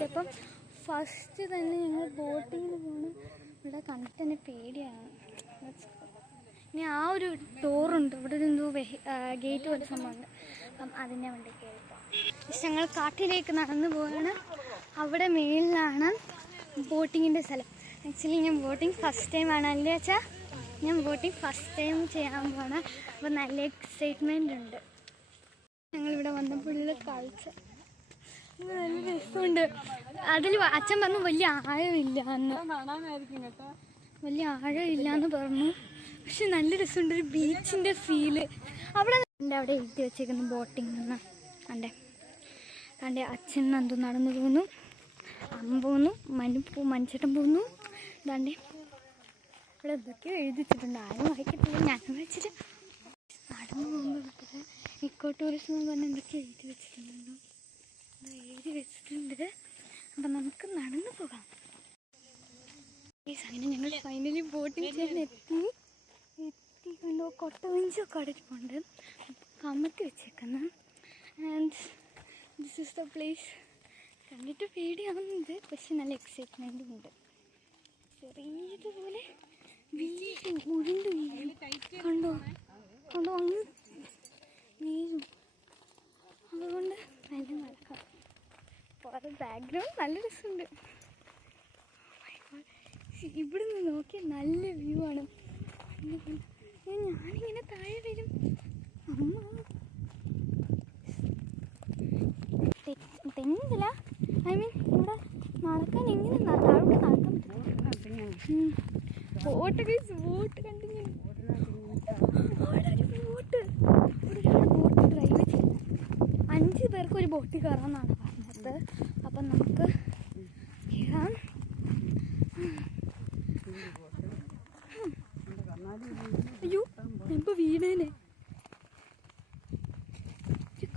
എത്തിയപ്പം first തന്നെ ഞങ്ങൾ ബോട്ടിങ്ങിന് പോകണം. ഇവിടെ കണ്ടിട്ട് തന്നെ പേടിയാണ്. ഇനി ആ ഒരു ഡോറുണ്ട്, ഇവിടെ ഒരു എന്തോ ഗേറ്റ് പോലെ സംഭവമുണ്ട്. അപ്പം അതിൻ്റെ വണ്ടി കയറിപ്പോകാം. പക്ഷെ ഞങ്ങൾ കാട്ടിലേക്ക് നടന്നു പോവാണ്. അവിടെ മേളിലാണ് ബോട്ടിങ്ങിൻ്റെ സ്ഥലം. ആക്ച്വലി ഞാൻ ബോട്ടിങ് ഫസ്റ്റ് ടൈം ആണ് അല്ലേ അച്ഛാ? ഞാൻ ബോട്ടിങ് ഫസ്റ്റ് ടൈം ചെയ്യാൻ പോവാണ്. അപ്പോൾ നല്ല എക്സൈറ്റ്മെൻ്റ് ഉണ്ട്. ഞങ്ങളിവിടെ വന്നപ്പോൾ കളിച്ച നല്ല രസമുണ്ട്. അതിൽ അച്ഛൻ പറഞ്ഞു വലിയ ആഴമില്ല എന്ന്, വലിയ ആഴമില്ല പറഞ്ഞു. പക്ഷെ നല്ല രസമുണ്ട്, ഒരു ബീച്ചിൻ്റെ ഫീല്. അവിടെ എഴുതി വെച്ചേക്കുന്നു ബോട്ടിങ് എന്ന്. കണ്ടേ അച്ഛൻ നന്ദു നടന്നു പോകുന്നു, അമ്മ പോകുന്നു, മനുച്ചേട്ടൻ പോകുന്നു. ഇതാണ്ടേ ഇവിടെ എന്തൊക്കെയോ എഴുതി വെച്ചിട്ടുണ്ട്. ആരും വായിക്കത്തില്ല, ഞാൻ വായിച്ചിട്ട് നടന്നു പോകുമ്പോൾ ഇക്കോ ടൂറിസം എന്ന് പറഞ്ഞാൽ എന്തൊക്കെയോ എഴുതി വെച്ചിട്ടുണ്ടോ, എഴുതി വെച്ചിട്ടുണ്ട്. അപ്പം നമുക്ക് നടന്നു പോകാം. അങ്ങനെ ഞങ്ങൾ ഫൈനലി ബോട്ടിങ് ചെയ്യാൻ എത്തി കണ്ടോ. കൊട്ടവഞ്ചൊക്കെ അടിച്ചിട്ടുണ്ട്, കമത്തി വെച്ചേക്കുന്നു. And this is the place. കണ്ടിട്ട് പേടിയാവുന്നുണ്ട്, പക്ഷെ നല്ല എക്സൈറ്റ്മെൻറ്റും ഉണ്ട്. ചെറിയതുപോലെ വീഴും, ഉരുണ്ട് വീഴും. കണ്ടോ അങ്ങ് വീഴും. അതുകൊണ്ട് നല്ല നടക്കാം. അപ്പോൾ ബാക്ക്ഗ്രൗണ്ട് നല്ല രസമുണ്ട്. ഇവിടെ നിന്ന് നോക്കിയാൽ നല്ല വ്യൂ ആണ്. ഞാനിങ്ങനെ താഴെ വരും. അമ്മ തെന്നില്ല, ഐ മീൻ ഇവിടെ നടക്കാൻ എങ്ങനെ താഴോട്ട് നടക്കാൻ പറ്റില്ല. ബോട്ട് കണ്ടു ഞാൻ. ഒരാൾ ബോട്ട് ഡ്രൈവ് ചെയ്തു. 5 പേർക്ക് ഒരു ബോട്ടിൽ കയറാമെന്നാണ് പറഞ്ഞത്. അപ്പം നമുക്ക് കയറാം. അയ്യോ ഇപ്പൊ വീണേനെ.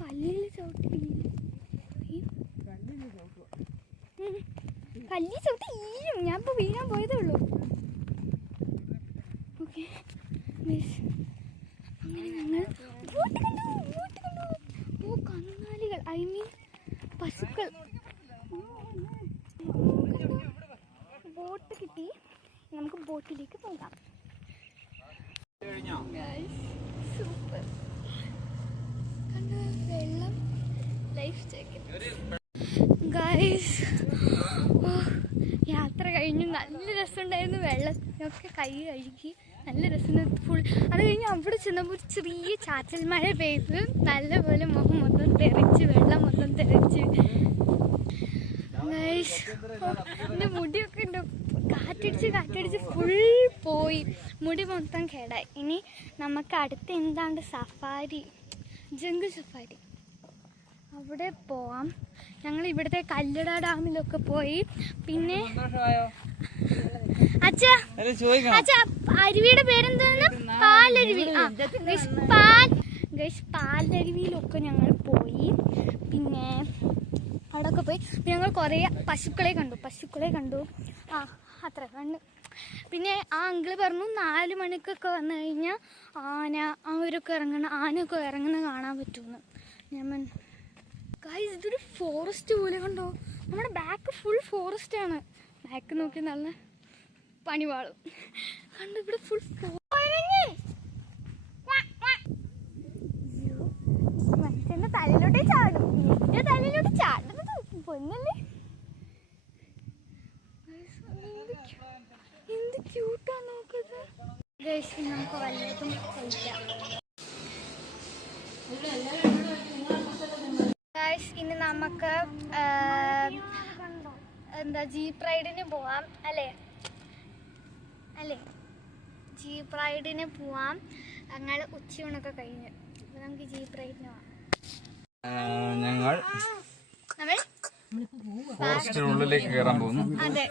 കല്ലിൽ ചവിട്ടി വീഴും. ഞാൻ ഇപ്പൊ വീഴാൻ പോയതേ ഉള്ളൂ. ഓക്കെ, അങ്ങനെ ഞങ്ങൾ ബോട്ട് കണ്ടു. ഓ കന്നാലികൾ, ഐ മീൻ പശുക്കൾ. ബോട്ട് കിട്ടി, നമുക്ക് ബോട്ടിലേക്ക് പോകാം. സൂപ്പർ. കണ്ടോ വെള്ളം, ലൈഫ് ജാക്കറ്റ്. ഗൈസ് യാത്ര കഴിഞ്ഞു, നല്ല രസമുണ്ടായിരുന്നു. വെള്ളത്തിനൊക്കെ കൈ കഴുകി നല്ല രസമുണ്ട് ഫുൾ. അത് കഴിഞ്ഞ് അവിടെ ചെന്നപ്പോൾ ഒരു ചെറിയ ചാറ്റൽ മഴ പെയ്ത് നല്ലപോലെ മുഖം മൊത്തം തെറിച്ച്, വെള്ളം മൊത്തം തെറിച്ച്. ഗൈസ് എൻ്റെ മുടിയൊക്കെ ഉണ്ട്, കാറ്റടിച്ച് ഫുൾ പോയി, മുടി മൊത്തം കേടായി. ഇനി നമുക്ക് അടുത്ത് എന്താണ്ട് സഫാരി, ജംഗിൾ സഫാരി, അവിടെ പോവാം. ഞങ്ങൾ ഇവിടുത്തെ കല്ലട ഡാമിലൊക്കെ പോയി. പിന്നെ അച്ഛാ അരുവിയുടെ പേരെന്താണ്? പാലരുവി. പാലരുവിയിലൊക്കെ ഞങ്ങൾ പോയി. പിന്നെ അവിടെയൊക്കെ പോയി ഞങ്ങൾ കുറേ പശുക്കളെ കണ്ടു. അത്ര കണ്ടു. പിന്നെ ആ അങ്കിള് പറഞ്ഞു 4 മണിക്കൊക്കെ വന്നു കഴിഞ്ഞാൽ ആനയൊക്കെ ഇറങ്ങുന്ന കാണാൻ പറ്റുമെന്ന്. ഞാൻ ഗൈസ് ഇതൊരു ഫോറസ്റ്റ് പോലെ കണ്ടോ. നമ്മുടെ ബാക്ക് ഫുൾ ഫോറസ്റ്റ് ആണ്. ബാക്ക് നോക്കി നല്ല പണിവാളും കണ്ടു. ഇവിടെ ഫുൾ മനുഷ്യന്റെ തലയിലോട്ടേ ചാടും. എന്റെ തലയിലോട്ട് ചാടുന്നത് പൊന്നല്ലേ. എന്ത് ക്യൂട്ടാ നോക്കത്. ഗൈസ് നമുക്ക് വല്ലതും കഴിക്കാം. ഇനി നമുക്ക് ജീപ്പ് റൈഡിന് പോവാം അല്ലേ? ജീപ്പ് റൈഡിന് പോവാം. ഞങ്ങൾ ഉച്ചയൂണൊക്കെ കഴിഞ്ഞ് നമുക്ക് ജീപ്പ് റൈഡിന് പോവാം. ഞങ്ങൾ ഫോറസ്റ്റിനുള്ളിലേക്ക് കയറാൻ പോകുന്നു. അതെ,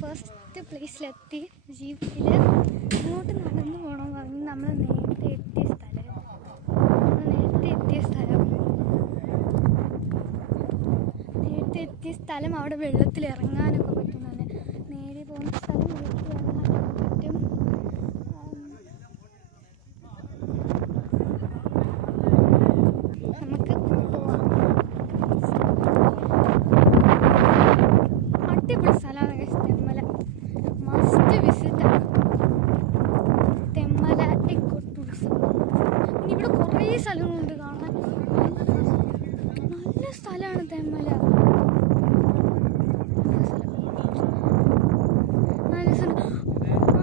ഫസ്റ്റ് പ്ലേസിലെത്തി. ജീപ്പിൽ അങ്ങോട്ട് നടന്നു പോകണം പറഞ്ഞു. നമ്മൾ നേരത്തെ എത്തിയ സ്ഥലം അവിടെ വെള്ളത്തിൽ ഇറങ്ങാനൊക്കെ പറ്റും. തന്നെ നേരെ പോകുന്ന സ്ഥലം വെള്ളത്തിൽ ഇറങ്ങാനൊക്കെ പറ്റും. നമുക്ക് പോവാം. അടിപൊളി സ്ഥലമാണ് തെന്മല. മസ്റ്റ് വിസിറ്റ് ആണ് തെന്മല എക്കോ ടൂറിസം. ഇനി ഇവിടെ കുറേ സ്ഥലങ്ങളുണ്ട് കാണാൻ. നല്ല സ്ഥലമാണ് തെന്മല.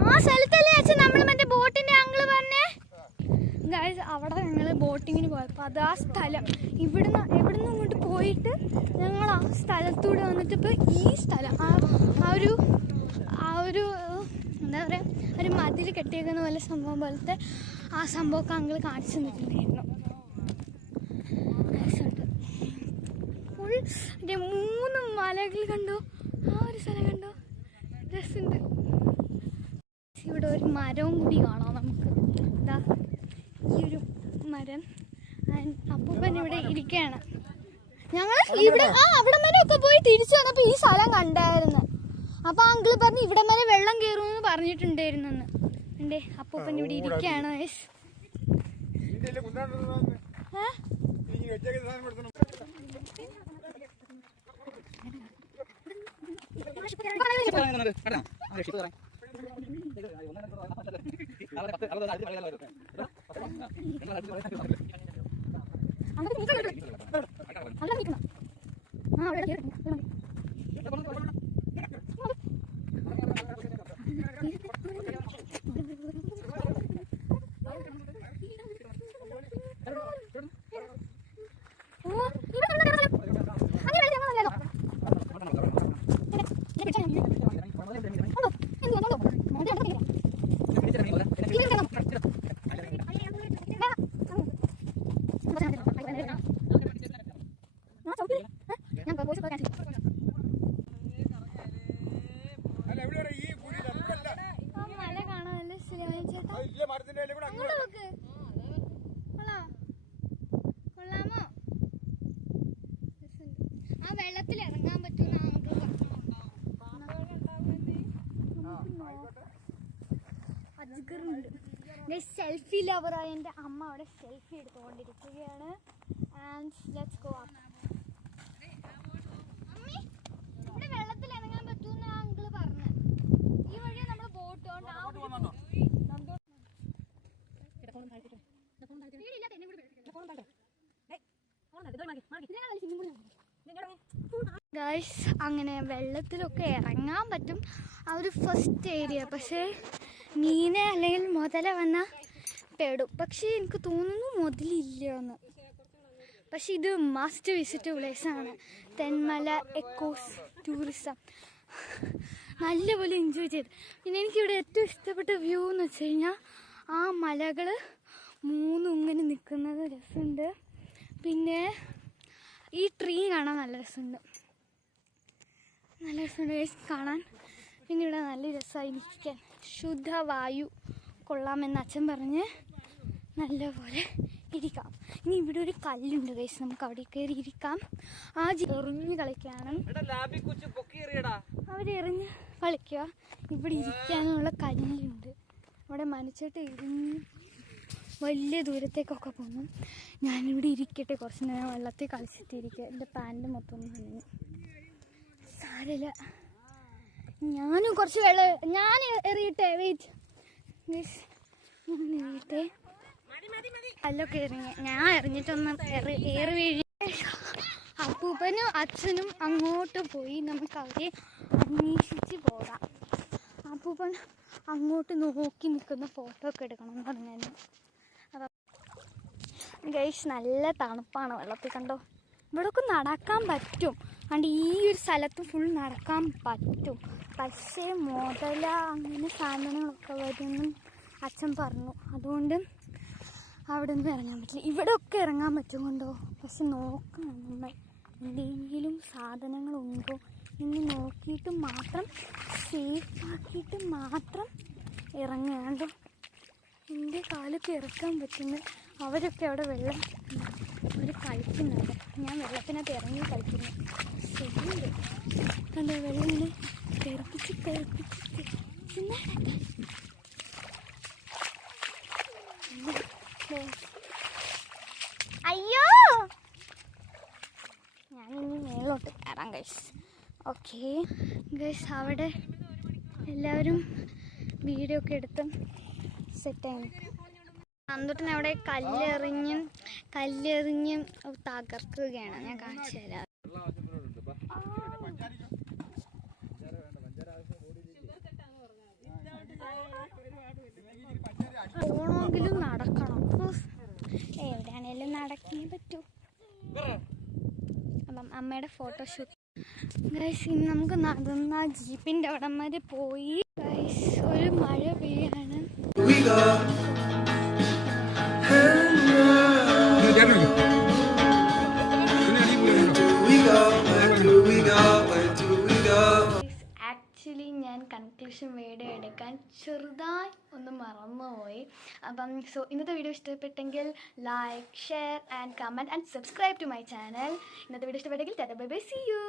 ആ സ്ഥലത്തല്ലേ അച്ഛൻ നമ്മൾ മറ്റേ ബോട്ടിന്റെ അങ്കിള് പറഞ്ഞേ? ഗൈസ്, അവിടെ ഞങ്ങൾ ബോട്ടിങ്ങിന് പോയപ്പോൾ അത് ആ സ്ഥലം ഇവിടുന്ന് ഇങ്ങോട്ട് പോയിട്ട് ഞങ്ങൾ ആ സ്ഥലത്തൂടെ വന്നിട്ട് ഇപ്പോൾ ഈ സ്ഥലം ആ ഒരു എന്താ പറയുക, ഒരു മതിൽ കെട്ടിയേക്കുന്ന പോലെ സംഭവം പോലത്തെ ആ സംഭവമൊക്കെ അങ്കിൾ കാണിച്ചു തന്നിട്ടുണ്ടായിരുന്നു. ഫുൾ 3 മലകൾ കണ്ടോ? ആ ഒരു സ്ഥലം കണ്ടോ? രസമുണ്ട്. ഇവിടെ ഒരു മരവും കൂടി കാണാം നമുക്ക്. ഇതാ ഈ ഒരു മരം. അപ്പൂപ്പൻ ഇവിടെ ഇരിക്കുകയാണ്. ഞങ്ങൾ ഇവിടെ അവിടെ വരെ ഒക്കെ പോയി തിരിച്ചു വന്നപ്പോൾ ഈ സ്ഥലം കണ്ടായിരുന്നു. അപ്പോൾ അങ്കിൾ പറഞ്ഞു ഇവിടെ വരെ വെള്ളം കയറുമെന്ന് പറഞ്ഞിട്ടുണ്ടായിരുന്നെന്ന്. എൻ്റെ അപ്പൂപ്പൻ ഇവിടെ ഇരിക്കുകയാണ്. ആ വെള്ളത്തിൽ ഇറങ്ങാൻ പറ്റുന്ന അജ്ഗറുണ്ട്. സെൽഫി ലവറായ എൻ്റെ അമ്മ അവിടെ സെൽഫി എടുത്തുകൊണ്ടിരിക്കുകയാണ്. And let's go up. അമ്മി, ഇവിടെ വെള്ളത്തിൽ ഇറങ്ങാൻ പറ്റുന്ന അങ്കിള് പറഞ്ഞു. ഈ വഴി നമ്മൾ ബോട്ട് കൊണ്ട് ഗൈസ്, അങ്ങനെ വെള്ളത്തിലൊക്കെ ഇറങ്ങാൻ പറ്റും. ആ ഒരു ഫസ്റ്റ് ഏരിയ. പക്ഷേ മീനെ അല്ലെങ്കിൽ മുതല വന്നാൽ പെടും. പക്ഷേ എനിക്ക് തോന്നുന്നു മുതലില്ല എന്ന്. പക്ഷെ ഇത് മസ്റ്റ് വിസിറ്റ് പ്ലേസാണ് തെന്മല എക്കോസ് ടൂറിസം. നല്ലപോലെ എൻജോയ് ചെയ്ത്. പിന്നെ എനിക്കിവിടെ ഏറ്റവും ഇഷ്ടപ്പെട്ട വ്യൂ എന്ന് വെച്ച് കഴിഞ്ഞാൽ ആ മലകൾ 3 ഇങ്ങനെ നിൽക്കുന്നത് രസമുണ്ട്. പിന്നെ ഈ ട്രീ കാണാൻ നല്ല രസമുണ്ട് കാണാൻ. പിന്നെ ഇവിടെ നല്ല രസമായിരിക്കാൻ ശുദ്ധവായു കൊള്ളാമെന്ന് അച്ഛൻ പറഞ്ഞ് നല്ലപോലെ ഇരിക്കാം. ഇനി ഇവിടെ ഒരു കല്ലുണ്ട് ഗൈസ്, നമുക്ക് അവിടെ കയറി ഇരിക്കാം. ആ എറിഞ്ഞ് കളിക്കാനും അവരെറിഞ്ഞ് കളിക്കുക. ഇവിടെ ഇരിക്കാനുള്ള കല്ലുണ്ട്. അവിടെ മനുഷ്യട്ട് ഇരുന്ന് വലിയ ദൂരത്തേക്കൊക്കെ പോകുന്നു. ഞാനിവിടെ ഇരിക്കട്ടെ കുറച്ച് നേരം വെള്ളത്തിൽ കളിച്ചിട്ടിരിക്കുക. എൻ്റെ പാൻറ് മൊത്തം നനഞ്ഞു. സാരമില്ല, ഞാനും കുറച്ച് വെള്ളം ഞാൻ എറിയട്ടെ. വെയിറ്റ്, ഞാൻ എറിയട്ടെ. കല്ലൊക്കെ എറിഞ്ഞ് ഞാൻ എറിഞ്ഞിട്ടൊന്നും ഏറി വീഴി. അപ്പൂപ്പനും അച്ഛനും അങ്ങോട്ട് പോയി. നമുക്ക് അവരെ അന്വേഷിച്ച് പോകാം. അപ്പൂപ്പൻ അങ്ങോട്ട് നോക്കി നിൽക്കുന്ന ഫോട്ടോ ഒക്കെ എടുക്കണം എന്ന് പറഞ്ഞു. ഗൈസ്, നല്ല തണുപ്പാണ് വെള്ളത്തിൽ കണ്ടോ. ഇവിടെയൊക്കെ നടക്കാൻ പറ്റും. അതുകൊണ്ട് ഈ ഒരു സ്ഥലത്ത് ഫുൾ നടക്കാൻ പറ്റും. പക്ഷേ മുതല അങ്ങനെ സാധനങ്ങളൊക്കെ വരുമെന്നും അച്ഛൻ പറഞ്ഞു. അതുകൊണ്ട് അവിടെ ഒന്നും ഇറങ്ങാൻ പറ്റില്ല. ഇവിടെയൊക്കെ ഇറങ്ങാൻ പറ്റും കൊണ്ടോ. പക്ഷെ നോക്കണം നമ്മൾ എന്തെങ്കിലും സാധനങ്ങളുണ്ടോ എന്ന് നോക്കിയിട്ട് മാത്രം, സേഫ് ആക്കിയിട്ട് മാത്രം ഇറങ്ങാണ്ട് എൻ്റെ കാലൊക്കെ ഇറക്കാൻ പറ്റുന്നു. അവരൊക്കെ അവിടെ വെള്ളം അവർ കളിക്കുന്നുണ്ട്. ഞാൻ വെള്ളത്തിനകത്ത് ഇറങ്ങി കളിക്കുന്നു. ശരിയുണ്ട് കണ്ടോ, വെള്ളം ഇങ്ങനെ തെറിപ്പിച്ച് അയ്യോ, ഞാനിനി മേലോട്ട് കയറാം ഗൈസ്. ഓക്കെ ഗൈസ്, അവിടെ എല്ലാവരും വീഡിയോ ഒക്കെ എടുത്ത് സെറ്റായി. അന്തോട്ടൻ അവിടെ കല്ലെറിഞ്ഞും തകർക്കുകയാണ്. ഞാൻ കാണിച്ചു തരാം. പോണമെങ്കിലും നടക്കണം. എവിടെയാണേലും നടക്കേ പറ്റൂ. അപ്പം അമ്മയുടെ ഫോട്ടോഷൂട്ട് ഗൈസ്. ഇനി നമുക്ക് നടന്ന ജീപ്പിൻ്റെ അവിടം വരെ പോയി ഗൈസ്. ഒരു മഴ പെയ്യാണ്. ആക്ച്വലി ഞാൻ കൺക്ലൂഷൻ വീഡിയോ എടുക്കാൻ ചെറുതായി ഒന്ന് മറന്നുപോയി. അപ്പം ഇന്നത്തെ വീഡിയോ ഇഷ്ടപ്പെട്ടെങ്കിൽ like, share and comment and subscribe to my channel. ഇന്നത്തെ വീഡിയോ ഇഷ്ടപ്പെട്ടെങ്കിൽ tata bye bye, see U.